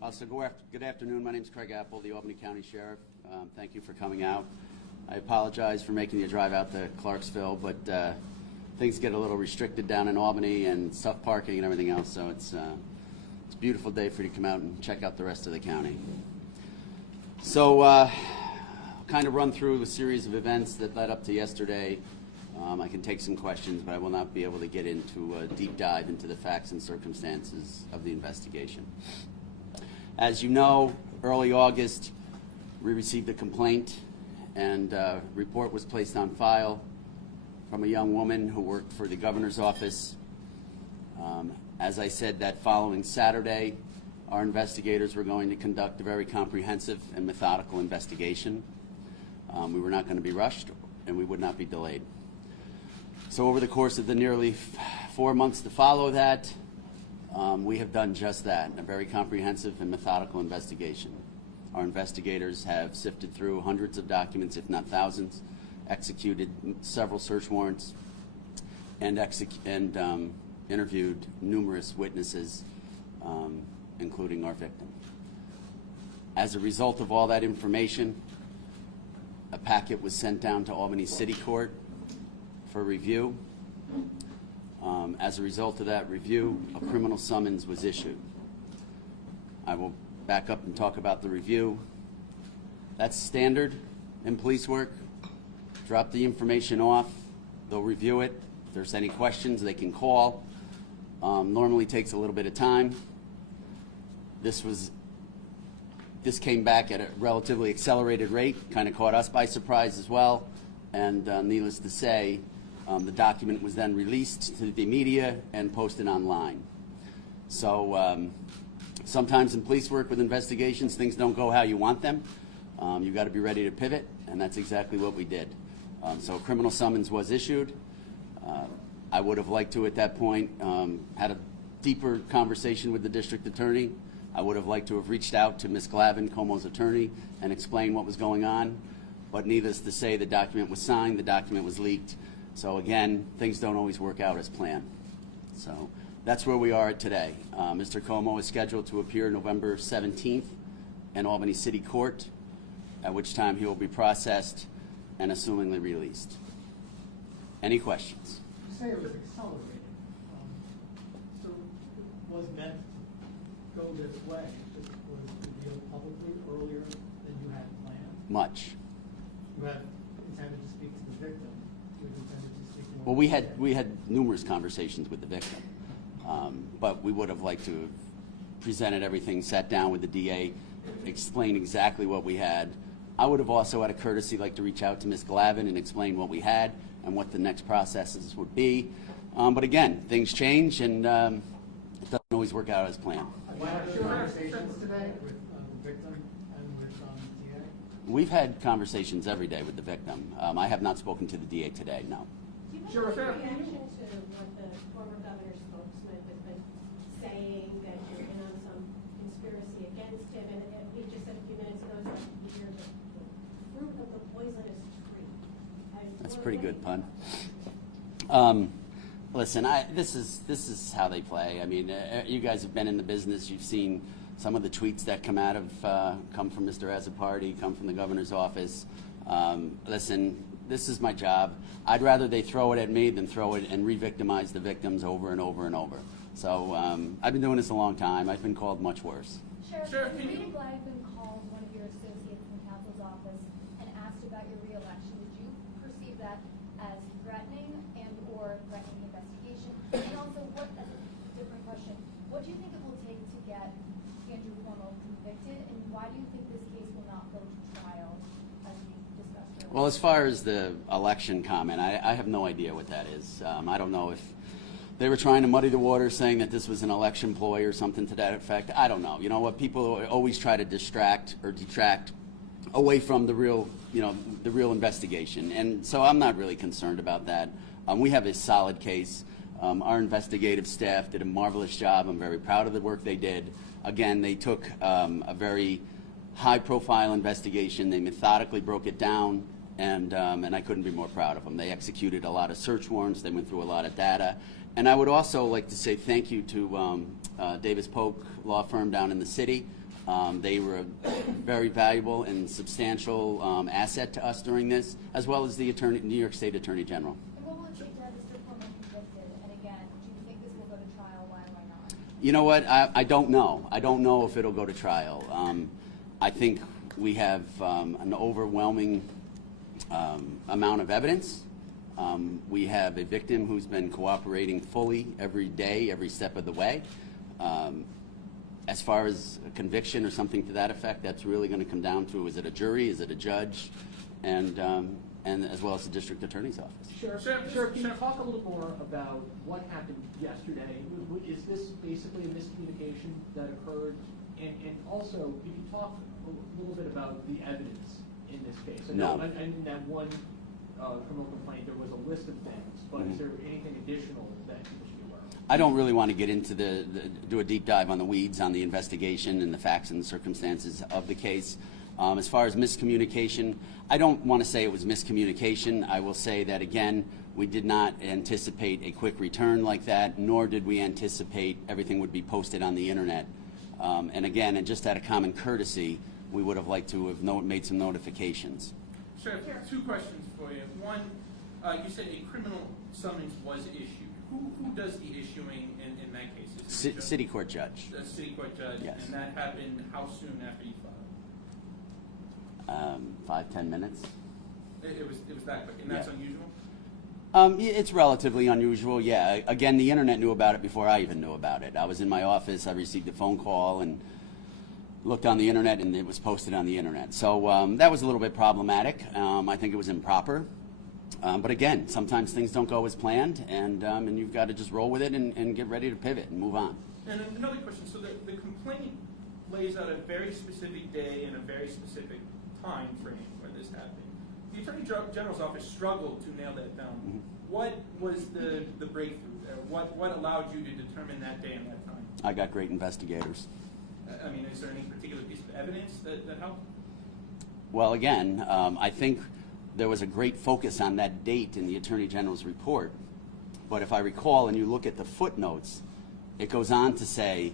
Good afternoon. My name is Craig Apple, the Albany County Sheriff. Thank you for coming out. I apologize for making you drive out to Clarksville, but things get a little restricted down in Albany and tough parking and everything else, so it's a beautiful day for you to come out and check out the rest of the county. So I'll kind of run through a series of events that led up to yesterday. I can take some questions, but I will not be able to get into a deep dive into the facts and circumstances of the investigation. As you know, early August, we received a complaint, and a report was placed on file from a young woman who worked for the governor's office. As I said, that following Saturday, our investigators were going to conduct a very comprehensive and methodical investigation. We were not going to be rushed, and we would not be delayed. So over the course of the nearly 4 months to follow that, we have done just that, a very comprehensive and methodical investigation. Our investigators have sifted through hundreds of documents, if not thousands, executed several search warrants, and interviewed numerous witnesses, including our victim. As a result of all that information, a packet was sent down to Albany City Court for review. As a result of that review, a criminal summons was issued. I will back up and talk about the review. That's standard in police work. Drop the information off, they'll review it. If there's any questions, they can call. Normally takes a little bit of time. This came back at a relatively accelerated rate, kind of caught us by surprise as well, and needless to say, the document was then released to the media and posted online. So sometimes in police work with investigations, things don't go how you want them. You've got to be ready to pivot, and that's exactly what we did. So a criminal summons was issued. I would have liked to, at that point, had a deeper conversation with the district attorney. I would have liked to have reached out to Ms. Glavin, Cuomo's attorney, and explained what was going on. But needless to say, the document was signed, the document was leaked. So again, things don't always work out as planned. So that's where we are today. Mr. Cuomo is scheduled to appear November 17th in Albany City Court, at which time he will be processed and assumingly released. Any questions? You say it was accelerated. So it was meant to go this way. It was revealed publicly earlier than you had planned? Much. You had intended to speak to the victim. You had intended to speak to Well, we had numerous conversations with the victim, but we would have liked to have presented everything, sat down with the DA, explained exactly what we had. I would have also, out of courtesy, liked to reach out to Ms. Glavin and explain what we had and what the next processes would be. But again, things change, and it doesn't always work out as planned. Have you had conversations today with the victim and with the DA? We've had conversations every day with the victim. I have not spoken to the DA today, no. Do you have any reaction to what the former governor's spokesman has been saying, that you're in on some conspiracy against him? And he just said a few minutes ago that you're the fruit of the poisonous tree. That's a pretty good pun. Listen, this is how they play. I mean, you guys have been in the business. You've seen some of the tweets that come from Mr. Azzopardi, come from the governor's office. Listen, this is my job. I'd rather they throw it at me than throw it and re-victimize the victims over and over and over. So I've been doing this a long time. I've been called much worse. Sheriff, when Ms. Glavin called one of your associates in counsel's office and asked about your re-election, did you perceive that as threatening and or threatening the investigation? And also, that's a different question, what do you think it will take to get Andrew Cuomo convicted, and why do you think this case will not go to trial, as we discussed earlier? Well, as far as the election comment, I have no idea what that is. I don't know if they were trying to muddy the water, saying that this was an election ploy or something to that effect. I don't know. You know what? People always try to distract or detract away from the real investigation, and so I'm not really concerned about that. We have a solid case. Our investigative staff did a marvelous job. I'm very proud of the work they did. Again, they took a very high-profile investigation. They methodically broke it down, and I couldn't be more proud of them. They executed a lot of search warrants. They went through a lot of data. And I would also like to say thank you to Davis Polk law firm down in the city They were a very valuable and substantial asset to us during this, as well as the New York State Attorney General. And what will it take to have Mr. Cuomo convicted? And again, do you think this will go to trial? Why not? You know what? I don't know. I don't know if it'll go to trial. I think we have an overwhelming amount of evidence. We have a victim who's been cooperating fully every day, every step of the way. As far as a conviction or something to that effect, that's really going to come down to, is it a jury, is it a judge, and as well as the district attorney's office. Sheriff, can you talk a little more about what happened yesterday? Is this basically a miscommunication that occurred? And also, if you talk a little bit about the evidence in this case. I know, No. in that one criminal complaint, there was a list of things, but is there anything additional that you should be aware of? I don't really want to get into do a deep dive on the weeds on the investigation and the facts and the circumstances of the case. As far as miscommunication, I don't want to say it was miscommunication. I will say that, again, we did not anticipate a quick return like that, nor did we anticipate everything would be posted on the internet. And again, and just out of common courtesy, we would have liked to have made some notifications. Sheriff, two questions for you. One, you said a criminal summons was issued. Who does the issuing in that case? Is it City court judge. a city court judge? Yes. And that happened how soon after you filed? 5-10 minutes. It was that quick, and that's Yeah. unusual? It's relatively unusual, yeah. Again, the internet knew about it before I even knew about it. I was in my office, I received a phone call and looked on the internet, and it was posted on the internet. So that was a little bit problematic. I think it was improper. But again, sometimes things don't go as planned, and you've got to just roll with it and get ready to pivot and move on. And another question, so the complaint lays out a very specific day and a very specific time frame where this happened. The Attorney General's office struggled to nail that down. What was the breakthrough there? What allowed you to determine that day and that time? I got great investigators. I mean, is there any particular piece of evidence that helped? Well, again, I think there was a great focus on that date in the Attorney General's report. But if I recall, and you look at the footnotes, it goes on to say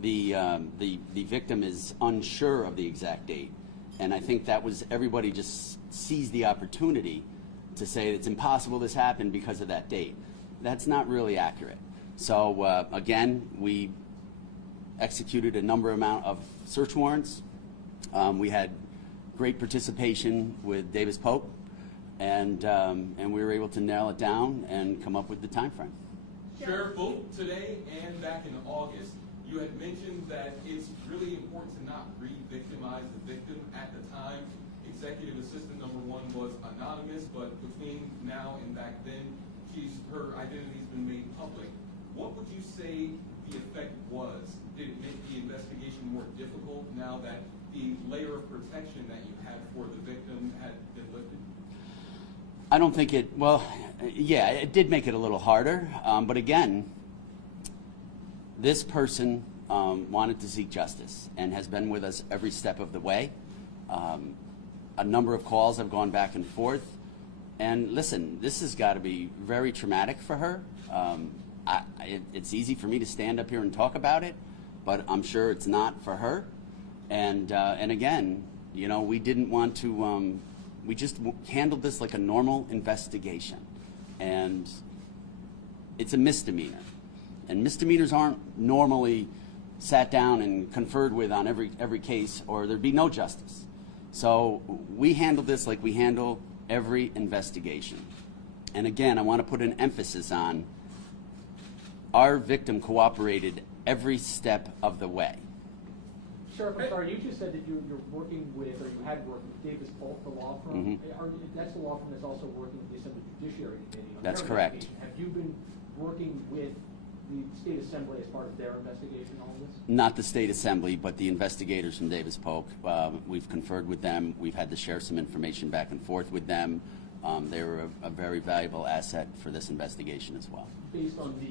the victim is unsure of the exact date. And I think that was, everybody just seized the opportunity to say it's impossible this happened because of that date. That's not really accurate. So again, we executed a number of search warrants. We had great participation with Davis Pope, and we were able to nail it down and come up with the time frame. Sheriff, both today and back in August, you had mentioned that it's really important to not re-victimize the victim at the time. Executive assistant number 1 was anonymous, but between now and back then, her identity's been made public. What would you say the effect was? Did it make the investigation more difficult now that the layer of protection that you had for the victim had been lifted? I don't think it, well, yeah, it did make it a little harder, but again, this person wanted to seek justice and has been with us every step of the way. A number of calls have gone back and forth. And listen, this has got to be very traumatic for her. It's easy for me to stand up here and talk about it, but I'm sure it's not for her. And again, you know, we didn't want to, we just handled this like a normal investigation. And it's a misdemeanor. And misdemeanors aren't normally sat down and conferred with on every case, or there'd be no justice. So we handled this like we handle every investigation. And again, I want to put an emphasis on our victim cooperated every step of the way. Sheriff, I'm sorry, you just said that you're working with, or you had worked with Davis Polk, the law firm. That's the law firm that's also working with the Assembly Judiciary Committee on That's their correct. investigation. Have you been working with the State Assembly as part of their investigation on this? Not the State Assembly, but the investigators from Davis Polk. We've conferred with them. We've had to share some information back and forth with them. They were a very valuable asset for this investigation as well. Based on the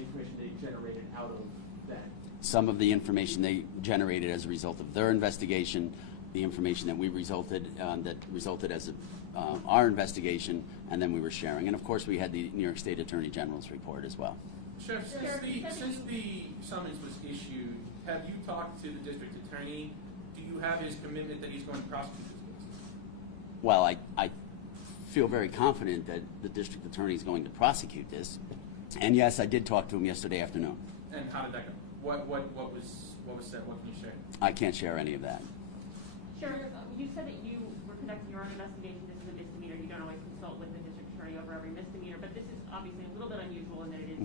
information they generated out of that? Some of the information they generated as a result of their investigation, the information that we resulted as our investigation, and then we were sharing. And of course, we had the New York State Attorney General's report as well. Sheriff, since the summons was issued, have you talked to the district attorney? Do you have his commitment that he's going to prosecute this case? Well, I feel very confident that the district attorney is going to prosecute this. And yes, I did talk to him yesterday afternoon. And how did that go? What was said? What can you share? I can't share any of that. Sheriff, you said that you were conducting your own investigation. This is a misdemeanor. You don't always consult with the district attorney over every misdemeanor, but this is obviously a little bit unusual in that it is,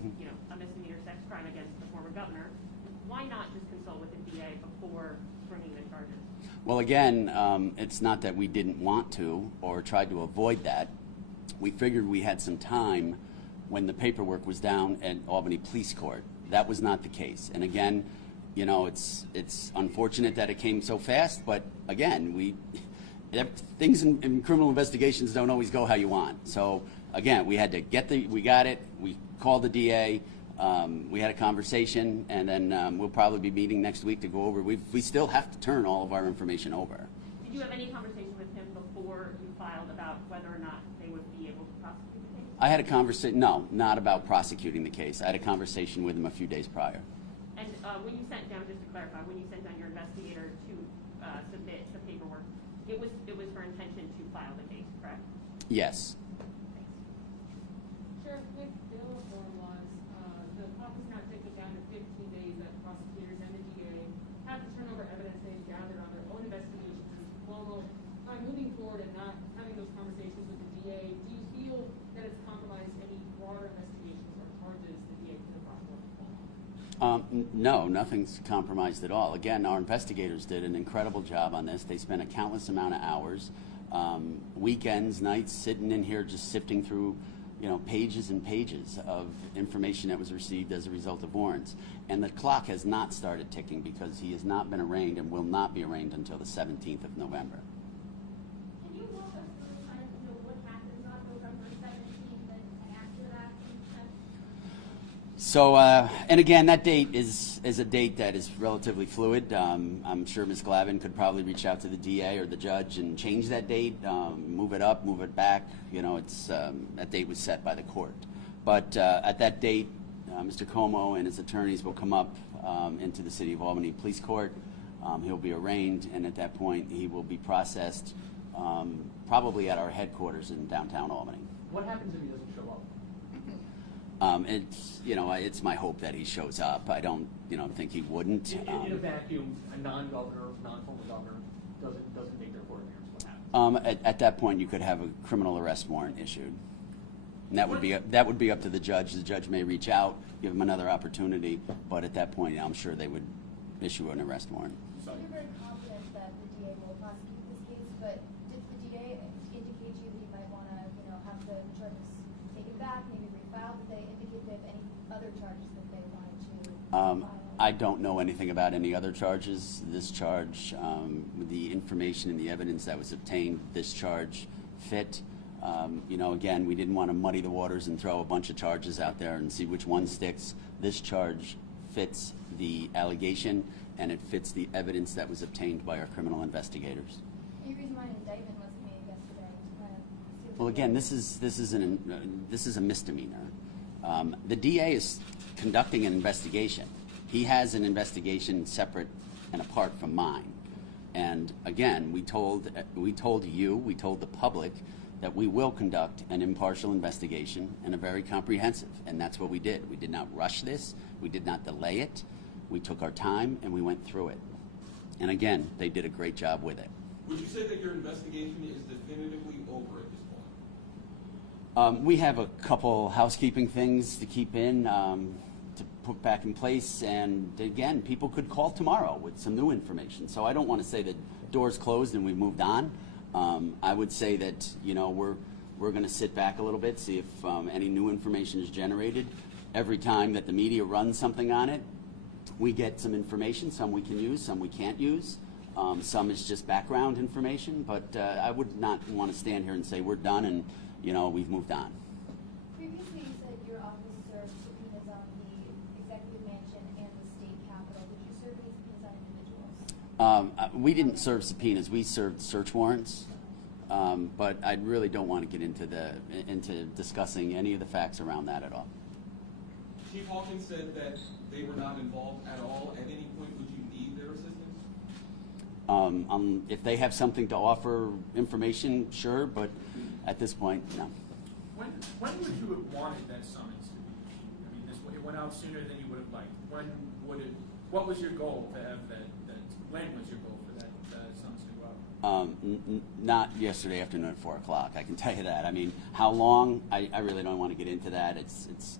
a misdemeanor sex crime against the former governor. Why not just consult with the DA before bringing the charges? Well, again, it's not that we didn't want to or tried to avoid that. We figured we had some time when the paperwork was down at Albany Police Court. That was not the case. And again, it's unfortunate that it came so fast, but again, things in criminal investigations don't always go how you want. So again, we had to we got it, we called the DA, we had a conversation, and then we'll probably be meeting next week to go over. We still have to turn all of our information over. Did you have any conversation with him before you filed about whether or not they would be able to prosecute the case? I had a conversation, no, not about prosecuting the case. I had a conversation with him a few days prior. And when you sent down, just to clarify, when you sent down your investigator to submit the paperwork, it was for intention to file the case, correct? Yes. Sheriff, with bail reform laws, the clock is now ticking down to 15 days that prosecutors and the DA have to turn over evidence they've gathered on their own investigations. Cuomo, by moving forward and not having those conversations with the DA, do you feel that it's compromised any broader investigations or charges the DA could have brought forward? No, nothing's compromised at all. Again, our investigators did an incredible job on this. They spent a countless amount of hours, weekends, nights, sitting in here just sifting through, pages and pages of information that was received as a result of warrants. And the clock has not started ticking because he has not been arraigned and will not be arraigned until the 17th of November. Can you walk us through kind of what happens on November 17th and after that? So, and again, that date is a date that is relatively fluid. I'm sure Ms. Glavin could probably reach out to the DA or the judge and change that date, move it up, move it back. That date was set by the court. But at that date, Mr. Cuomo and his attorneys will come up into the City of Albany Police Court. He'll be arraigned, and at that point, he will be processed probably at our headquarters in downtown Albany. What happens if he doesn't show up? It's my hope that he shows up. I don't, think he wouldn't. In a vacuum, a non-governor, non-former governor doesn't make their court appearance. What happens? At that point, you could have a criminal arrest warrant issued, and that would be up to the judge. The judge may reach out, give him another opportunity, but at that point, I'm sure they would issue an arrest warrant. So you're very confident that the DA will prosecute this case, but did the DA indicate to you that you might want to, have the charges taken back, maybe refiled? Did they indicate they have any other charges that they wanted to file? I don't know anything about any other charges. This charge, with the information and the evidence that was obtained, this charge fit. Again, we didn't want to muddy the waters and throw a bunch of charges out there and see which one sticks. This charge fits the allegation, and it fits the evidence that was obtained by our criminal investigators. Any reason why an indictment wasn't made yesterday to kind of see what Well, again, this is a misdemeanor. The DA is conducting an investigation. He has an investigation separate and apart from mine. And again, we told the public that we will conduct an impartial investigation and a very comprehensive, and that's what we did. We did not rush this. We did not delay it. We took our time and we went through it. And again, they did a great job with it. Would you say that your investigation is definitively over at this point? We have a couple housekeeping things to keep in, to put back in place, and again, people could call tomorrow with some new information. So I don't want to say that doors closed and we've moved on. I would say that we're going to sit back a little bit, see if any new information is generated. Every time that the media runs something on it, we get some information. Some we can use, some we can't use. Some is just background information, but I would not want to stand here and say we're done and we've moved on. Previously, you said your office served subpoenas on the executive mansion and the state capitol. Did you serve any subpoenas on individuals? We didn't serve subpoenas. We served search warrants. But I really don't want to get into discussing any of the facts around that at all. Chief Hawkins said that they were not involved at all. At any point, would you need their assistance? If they have something to offer information, sure, but at this point, no. When would you have wanted that summons to be issued? I mean, it went out sooner than you would have liked. What was your goal to have when was your goal for that summons to go out? Not yesterday afternoon at 4 o'clock, I can tell you that. I mean, how long, I really don't want to get into that. It's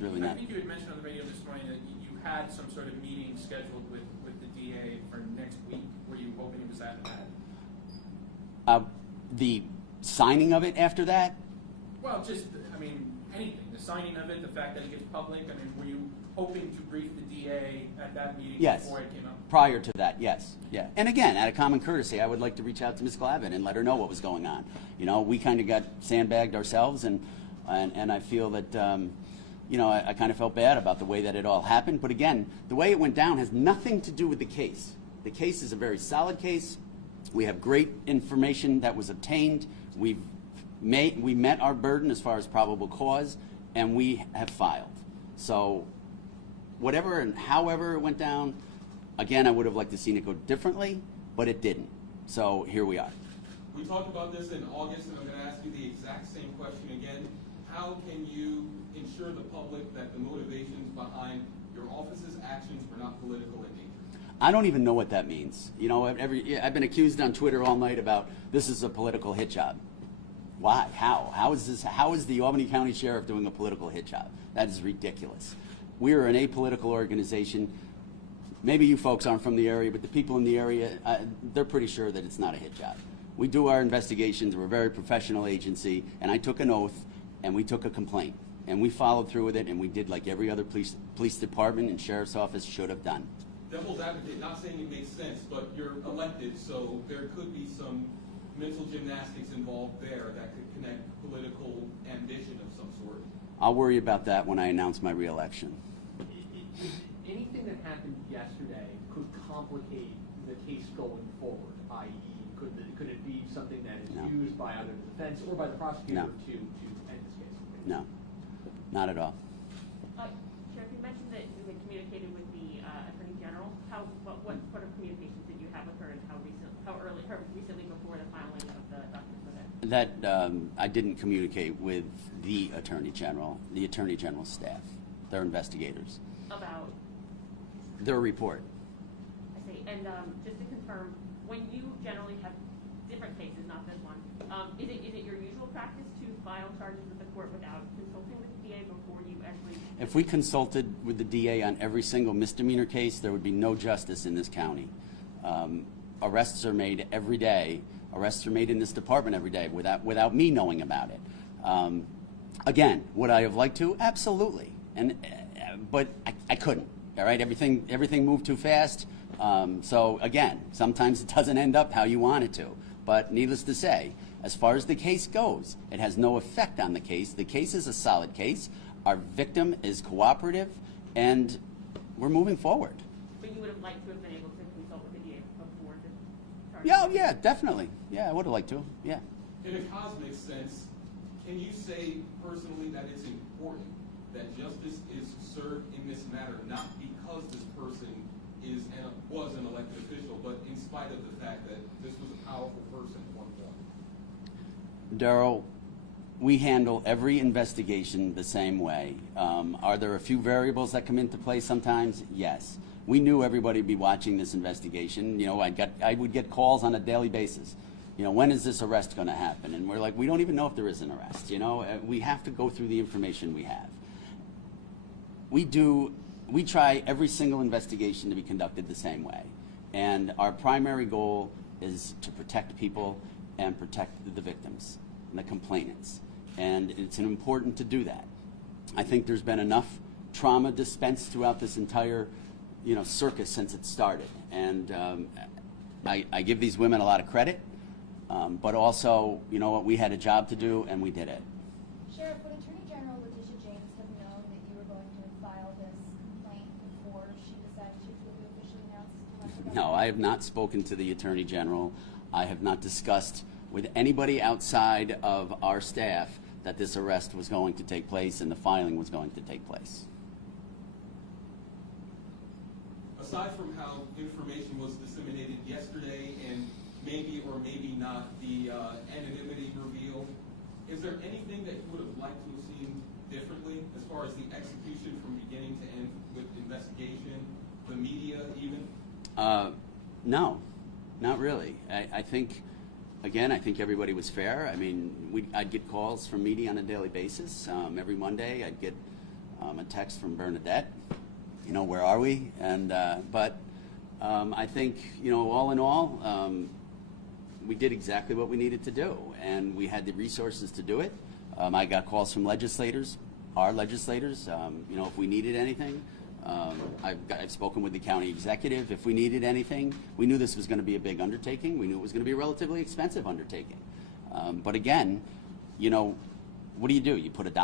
really not. I think you had mentioned on the radio this morning that you had some sort of meeting scheduled with the DA for next week. Were you hoping it was after that? The signing of it after that? Well, just, I mean, anything. The signing of it, the fact that it gets public. I mean, were you hoping to brief the DA at that meeting Yes. before it came up? Prior to that, yes. Yeah. And again, out of common courtesy, I would like to reach out to Ms. Glavin and let her know what was going on. You know, we kind of got sandbagged ourselves, and I feel that, you know, I kind of felt bad about the way that it all happened. But again, the way it went down has nothing to do with the case. The case is a very solid case. We have great information that was obtained. We met our burden as far as probable cause, and we have filed. So whatever and however it went down, again, I would have liked to seen it go differently, but it didn't. So here we are. We talked about this in August, and I'm going to ask you the exact same question again. How can you ensure the public that the motivations behind your office's actions were not political in nature? I don't even know what that means. You know, I've been accused on Twitter all night about this is a political hit job. Why? How? How is the Albany County Sheriff doing a political hit job? That is ridiculous. We are an apolitical organization. Maybe you folks aren't from the area, but the people in the area, they're pretty sure that it's not a hit job. We do our investigations. We're a very professional agency, and I took an oath, and we took a complaint, and we followed through with it, and we did like every other police department and sheriff's office should have done. Devil's advocate, not saying it makes sense, but you're elected, so there could be some mental gymnastics involved there that could connect political ambition of some sort. I'll worry about that when I announce my reelection. Anything that happened yesterday could complicate the case going forward, i.e., could it be something that is No. used by either the defense or by the prosecutor No. to end this case? No, not at all. Sheriff, you mentioned that you had communicated with the Attorney General. What sort of communications did you have with her, and how recently before the filing of the documents with it? That I didn't communicate with the Attorney General, the Attorney General's staff, their investigators, About, their report. I see, and just to confirm, when you generally have different cases, not this one, is it your usual practice to file charges with the court without consulting with the DA before you actually? If we consulted with the DA on every single misdemeanor case, there would be no justice in this county. Arrests are made every day. Arrests are made in this department every day without me knowing about it. Again, would I have liked to? Absolutely. But I couldn't. All right, everything moved too fast. So again, sometimes it doesn't end up how you want it to. But needless to say, as far as the case goes, it has no effect on the case. The case is a solid case. Our victim is cooperative, and we're moving forward. But you would have liked to have been able to consult with the DA before the charge? Yeah, yeah, definitely. Yeah, I would have liked to. Yeah. In a cosmic sense, can you say personally that it's important that justice is served in this matter, not because this person was an elected official, but in spite of the fact that this was a powerful person at one point? Darryl, we handle every investigation the same way. Are there a few variables that come into play sometimes? Yes. We knew everybody would be watching this investigation. You know, I would get calls on a daily basis. You know, when is this arrest going to happen? And we're like, we don't even know if there is an arrest. You know, we have to go through the information we have. We try every single investigation to be conducted the same way. And our primary goal is to protect people and protect the victims and the complainants. And it's important to do that. I think there's been enough trauma dispensed throughout this entire, you know, circus since it started. And I give these women a lot of credit, but also, you know what, we had a job to do and we did it. Sheriff, would Attorney General Letitia James have known that you were going to file this complaint before she decided she was going to officially announce? No, I have not spoken to the Attorney General. I have not discussed with anybody outside of our staff that this arrest was going to take place and the filing was going to take place. Aside from how information was disseminated yesterday and maybe or maybe not the anonymity reveal, is there anything that you would have liked to have seen differently as far as the execution from beginning to end with investigation, the media even? No, not really. I think, again, I think everybody was fair. I mean, I'd get calls from media on a daily basis. Every Monday I'd get a text from Bernadette, you know, where are we? And but I think, you know, all in all, we did exactly what we needed to do, and we had the resources to do it. I got calls from legislators, our legislators, you know, if we needed anything. I've spoken with the county executive. If we needed anything, we knew this was going to be a big undertaking. We knew it was going to be a relatively expensive undertaking. But again, you know, what do? You put $1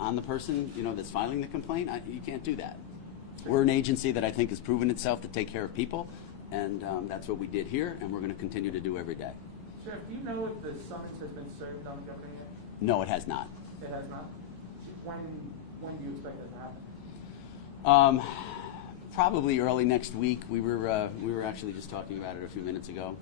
on the person, you know, that's filing the complaint? You can't do that. We're an agency that I think has proven itself to take care of people, and that's what we did here, and we're going to continue to do every day. Sheriff, do you know if the summons has been served on the governor yet? No, it has not. It has not? When do you expect that to happen? Probably early next week. We were actually just talking about it a few minutes ago.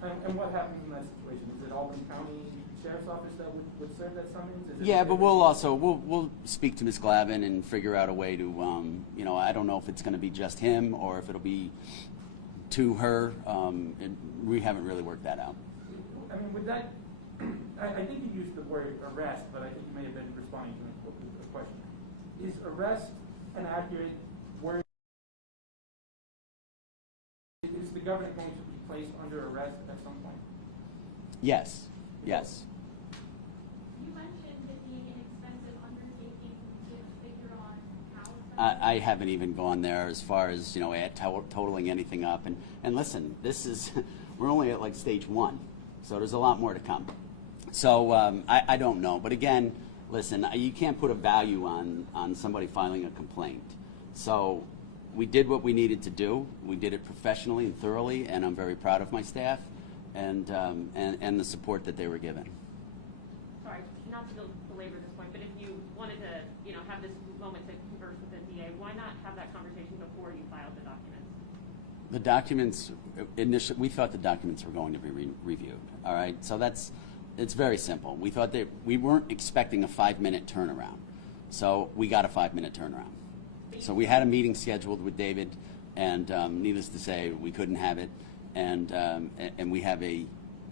And what happens in that situation? Is it Albany County Sheriff's Office that would serve that summons? Is it Yeah, but we'll speak to Ms. Glavin and figure out a way to, you know, I don't know if it's going to be just him or if it'll be to her. We haven't really worked that out. I mean, would that, I think you used the word arrest, but I think you may have been responding to a question. Is arrest an accurate word? Is the governor going to be placed under arrest at some point? Yes, yes. You mentioned it being an expensive undertaking. Do you figure on how expensive? I haven't even gone there as far as, you know, totaling anything up. And listen, this is, we're only at like stage 1, so there's a lot more to come. So I don't know. But again, listen, you can't put a value on somebody filing a complaint. So we did what we needed to do. We did it professionally and thoroughly, and I'm very proud of my staff and the support that they were given. Sorry, not to belabor this point, but if you wanted to, you know, have this moment to converse with the DA, why not have that conversation before you filed the documents? The documents, initially, we thought the documents were going to be reviewed. All right, so it's very simple. We thought that we weren't expecting a 5-minute turnaround, so we got a 5-minute turnaround. So we had a meeting scheduled with David, and needless to say, we couldn't have it, and we have a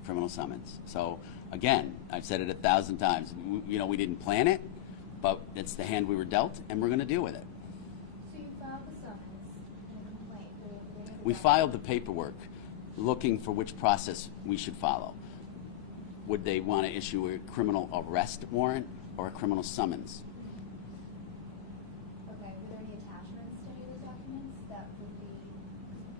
criminal summons. So again, I've said it 1,000 times. You know, we didn't plan it, but it's the hand we were dealt, and we're going to deal with it. So you filed the summons and a complaint. We filed the paperwork looking for which process we should follow. Would they want to issue a criminal arrest warrant or a criminal summons? Okay, were there any attachments to any of the documents that would be,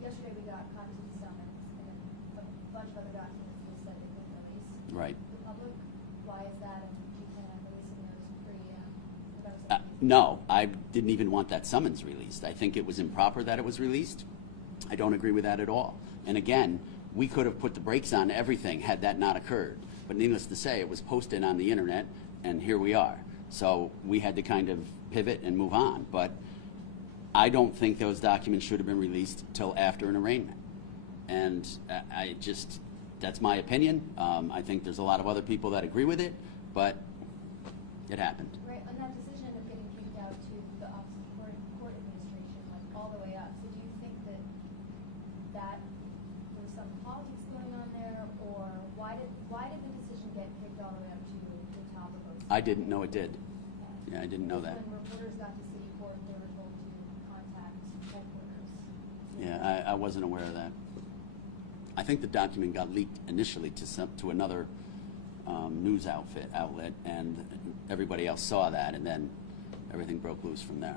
yesterday we got copies of the summons and then a bunch of other documents that said they couldn't release. Right. The public, why is that, and do you plan on releasing those November 17th? No, I didn't even want that summons released. I think it was improper that it was released. I don't agree with that at all. And again, we could have put the brakes on everything had that not occurred. But needless to say, it was posted on the internet, and here we are. So we had to kind of pivot and move on. But I don't think those documents should have been released till after an arraignment. And that's my opinion. I think there's a lot of other people that agree with it, but it happened. Right, on that decision of getting kicked out to the Office of Court Administration, like all the way up, so do you think that there was some politics going on there, or why did the decision get kicked all the way up to the top of those? I didn't know it did. Yeah, I didn't know that. When reporters got to City Court, they were told to contact headquarters. Yeah, I wasn't aware of that. I think the document got leaked initially to another news outlet, and everybody else saw that, and then everything broke loose from there.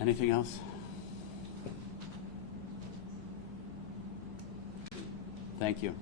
Anything else? Thank you.